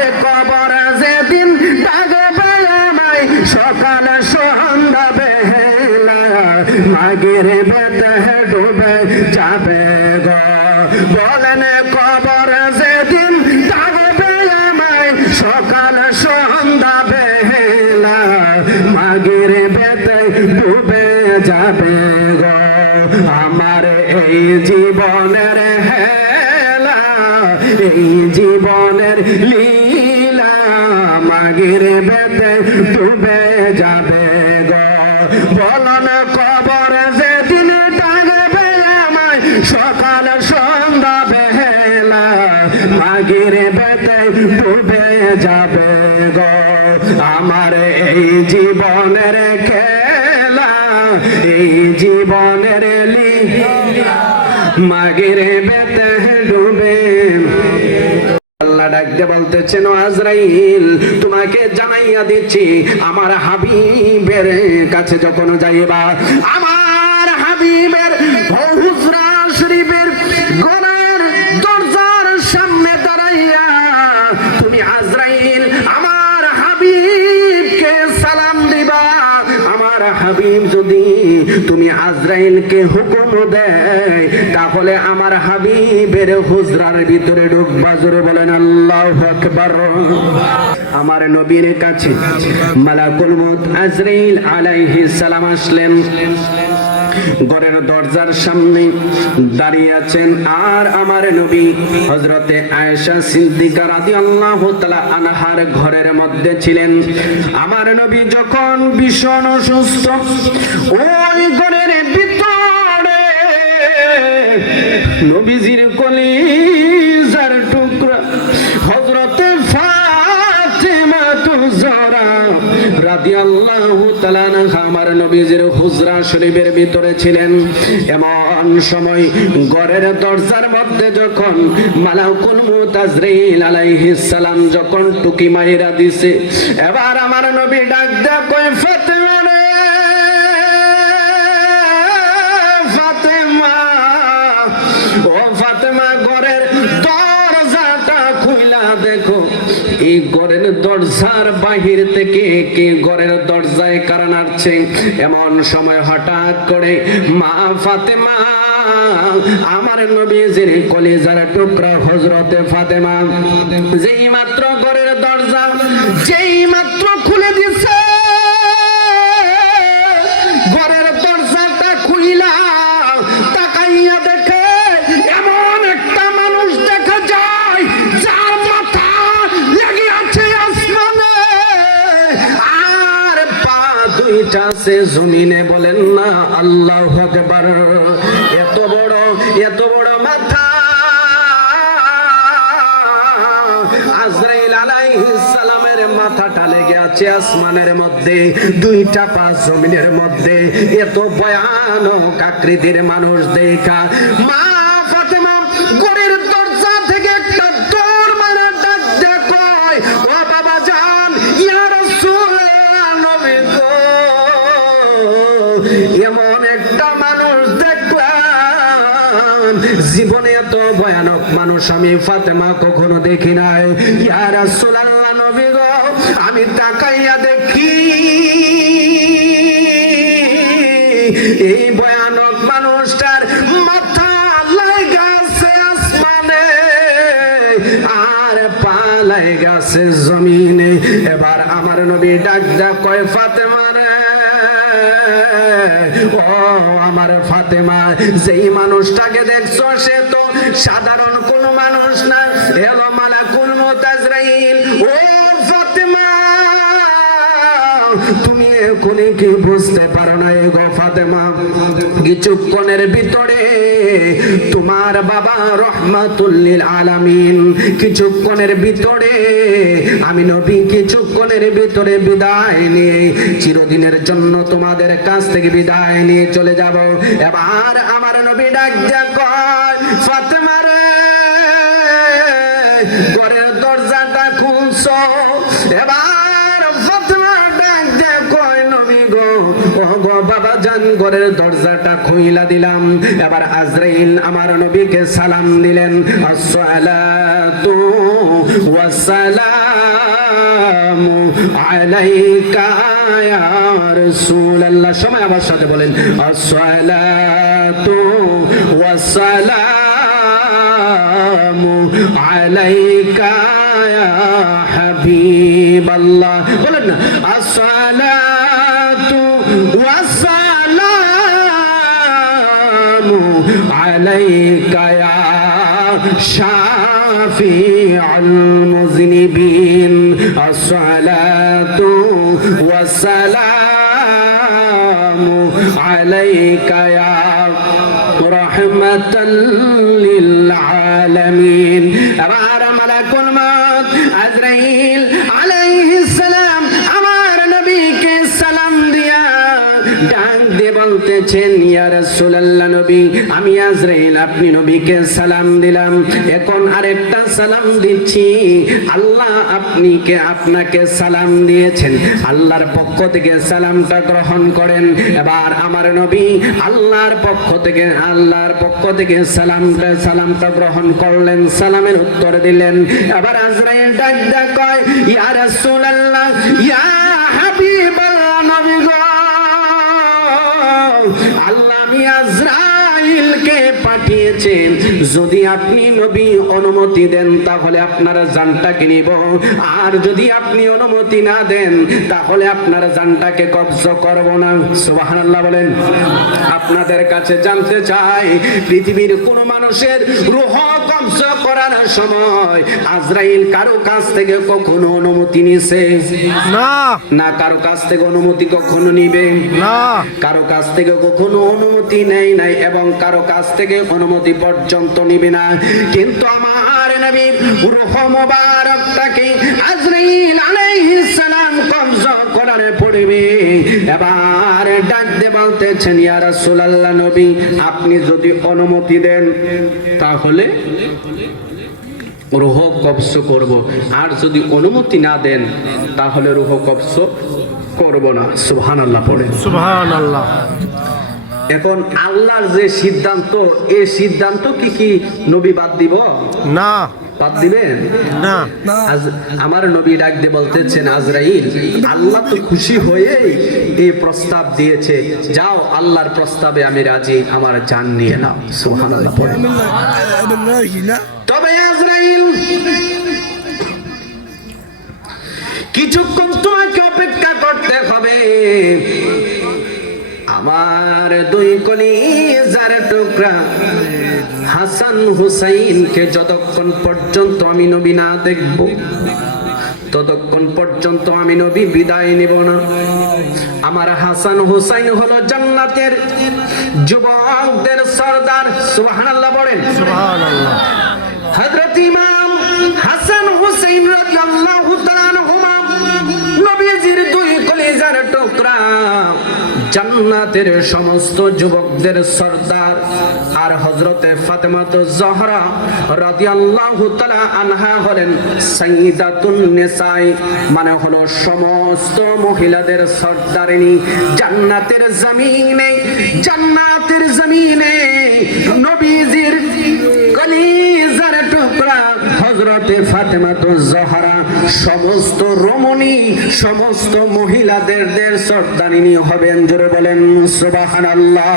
আমার কবর যেদিন আমায়, সকাল মাগের ডুবে যাবে গো। বলেন কবর যেদিন আমায়, সকাল মাগের ডুবে যাবে গো। আমার এই জীবনের হেলা, এই জীবনের লীলা মাগের বেতে ডুবে যাবে গো। বলন কবর যেদিন ডাকবে আমায়, সকাল সন্ধ্যা বেলা মাগের বেতে ডুবে যাবে গো। আমার এই জীবনের খেলা, এই জীবনের লীলা, মাগের বেতে ডুবে আল্লাহ ডাকতে বলতেছেন আজরাইল, তোমাকে জানাইয়া দিচ্ছি, আমার হাবিবের কাছে যখন যাইবা, আমার হাবিবের হুজরা হাবিব যদি তুমি আজরাইলকে হুকুম দেয়, তাহলে আমার হাবিবের হুজরার ভিতরে ঢুকবা, জোরে বলেন আল্লাহ আকবার। আমার নবীর কাছে মালাকুল মউত আজরাইল আলাইহিস সালাম আসলেন। ঘরের দরজার সামনে দাঁড়িয়ে আছেন। আর আমার নবী হজরতে আয়েশা সিদ্দিকা রাদি আল্লাহ আনহার ঘরের মধ্যে ছিলেন। আমার নবী যখন ভীষণ অসুস্থ, ওই ঘরের ভিতরে নবীজির কলিজার ছিলেন। এমন সময় মধ্যে যখন সালাম যখন টুকি মাইরা দিছে, এবার আমার নবী ডাক দেয় এই ঘরের দরজার বাহির থেকে কে ঘরের দরজায় কারণ আসছে এমন সময় হঠাৎ করে মা ফাতেমা, আমার নবীজির কলিজার টুকরা হজরতে ফাতেমা যেই মাত্র ঘরের দরজা যেই মাত্র দুইটা সে জমিনে বলেন না, আল্লাহ এত বড় এত বড় মাথা। আজরাইল মাথাটা লেগে আছে আসমানের মধ্যে, দুইটা পা জমিনের মধ্যে। এত ভয়ানক আকৃতির মানুষ দেখা, মা জীবনে এত ভয়ানক মানুষ আমি ফাতেমা কখনো দেখি নাই। ইয়া রাসূলুল্লাহ আমি তাকাইয়া দেখি। এই ভয়ানক মানুষটার মাথা লাগাছে আসমানে, আর পা লাগাছে জমিনে। এবার আমার নবী ডাক ডাক কয়, ফাতেমা ও আমার ফাতেমা, যেই মানুষটাকে দেখছ, সে তো সাধারণ কোন মানুষ না। এলো মালাকুল মুতাজরাইল ও ফাতেমা, তুমি এখনই কি বুঝতে পারো না এ গো ফাতেমা? কিছুক্ষণের ভিতরে তোমার বাবা রহমাতুল্লিল আলামিন কিছুক্ষণের ভিতরে, আমি নবী কিছুক্ষণের ভিতরে বিদায় নিয়ে চিরদিনের জন্য তোমাদের কাছ থেকে বিদায় নিয়ে চলে যাব। এবার আমার নবী ডাক কয় ঘরের দরজাটা খুলছো। এবার বাবা জান ঘরের দরজাটা খুইলা দিলাম। এবার আজরাইল আমার নবীকে সালাম দিলেন। আসসালাতু আলাইকা ইয়া রাসূলুল্লাহ। সময় আমার সাথে বলেন, আসসালাতু আলাইকা ইয়া হাবিবাল্লাহ। বলেন না, আসসালাতু والسلام عليك يا شافع المذنبين. الصلاة والسلام عليك يا رحمة للعالمين. দিয়ে বলতেছেন নবী, আমি আজরাইল, আপনি নবীকে সালাম দিলাম। এখন আরেকটা সালাম দিচ্ছি, আল্লাহ আপনি কে আপনাকে সালাম দিয়েছেন। আল্লাহর পক্ষ থেকে সালামটা গ্রহণ করেন। এবার আমার নবী আল্লাহর পক্ষ থেকে, আল্লাহর পক্ষ থেকে সালামটা সালামটা গ্রহণ করলেন, সালামের উত্তর দিলেন। এবার আজরাইল ডাক ডাক কয়, ইয়া রাসূলুল্লাহ, ইয়া পাঠিয়েছেন। যদি আপনি নবী অনুমতি দেন তাহলে আপনার জানটাকে নিব। আর যদি আপনি অনুমতি না দেন তাহলে আপনার জানটাকে কবজ করব না। সুবহানাল্লাহ বলেন। আপনাদের কাছে জানতে চাই পৃথিবীর কোন মানুষের রূহ কবজ করার সময় আজরাইল কারও কাছ থেকে কখনো অনুমতি নিছে? না। না কারও কাছ থেকে অনুমতি কখনো নিবে? না। কারও কাছ থেকে কখনো অনুমতি নেই নাই এবং কারও কাছ থেকে অনুমতি পর্যন্ত নিবে না। কিন্তু আমার নবী রূহ মুবারকটাকে আজরাইল আলাইহিস সালাম কবজ করার পড়বে এবার ডাক দে বলতেছেন, ইয়া রাসূলুল্লাহ নবী, আপনি যদি অনুমতি দেন, তাহলে রুহ কবজ করব। আর যদি অনুমতি না দেন, তাহলে রুহ কবজ করব না। সুবহানাল্লাহ পড়ে। সুবহান আল্লাহ এখন আল্লাহর যে সিদ্ধান্ত এই সিদ্ধান্ত কি কি নবী বাদ দিব? না। বাদ দিবেন? না। আমার নবী ডাক দিয়ে বলতেছেন আজরাইল আল্লাহ তো খুশি হয়ে এই প্রস্তাব দিয়েছে। যাও আল্লাহর প্রস্তাবে আমি রাজি আমার জান নিয়ে নাও। সুবহানাল্লাহ তবে আজরাইল কিছুক্ষণ তোমাকে অপেক্ষা আমার দুই কলি যার টুকরা হাসান হুসাইনকে যতক্ষণ পর্যন্ত আমি নবী না দেখব ততক্ষণ পর্যন্ত আমি নবী বিদায় নেব না। আমার হাসান হুসাইন হলো জান্নাতের যুবকদের সর্দার সুবহানাল্লাহ বলেন। সুবহান আল্লাহ হযরত ইমাম হাসান হুসাইন রাদিয়াল্লাহু তাআলা আনহুমা নবীজির দুই কলিজার টুকরা জান্নাতের সমস্ত যুবকদের সর্দার আর হজরতে ফাতেমা তো জহরা রাদিয়াল্লাহু তাআলা আনহা হলেন সাইয়্যিদাতুন নিসাই মানে হলো সমস্ত মহিলাদের সর্দারিনী। জান্নাতের জমিনে জান্নাতের জমিনে নবীজির কলিজার টুকরা হজরতে ফাতেমা তো জহরা সমস্ত রমণী সমস্ত মহিলাদের শ্রদ্ধানিনী হবেন জোরে বলেন সুবহানাল্লাহ।